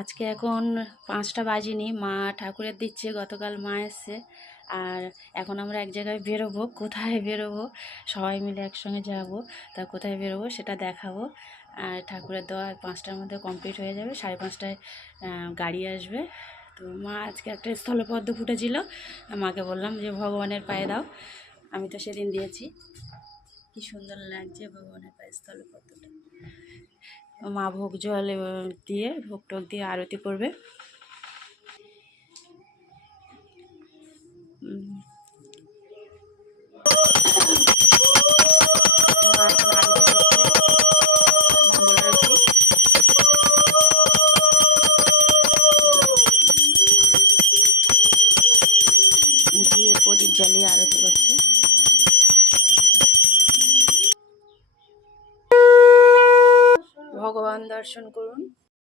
আজকে এখন 5টা বাজেনি, মা ঠাকুরের দিচ্ছে। গতকাল মা এসছে, আর এখন আমরা এক জায়গায় বেরোবো। কোথায় বেরোবো? সবাই মিলে একসঙ্গে যাব। তা কোথায় বেরোবো সেটা দেখাবো। আর ঠাকুরের দেওয়া 5টার মধ্যে কমপ্লিট হয়ে যাবে, 5:30টায় গাড়ি আসবে। তো মা আজকে একটা স্থলপদ্ম ফুটেছিল, মাকে বললাম যে ভগবানের পায়ে দাও। আমি তো সেদিন দিয়েছি, কি সুন্দর লাগছে ভগবানের পায়ে স্থলপদ্মটা। মা ভোগ জল দিয়ে, ভোগ টোক দিয়ে আরতি করবে। মা এখন আরতি করছে, মঙ্গল আরতি। দিয়ে প্রদীপ জ্বালিয়ে আরতি করছে। ভগবান দর্শন করুন।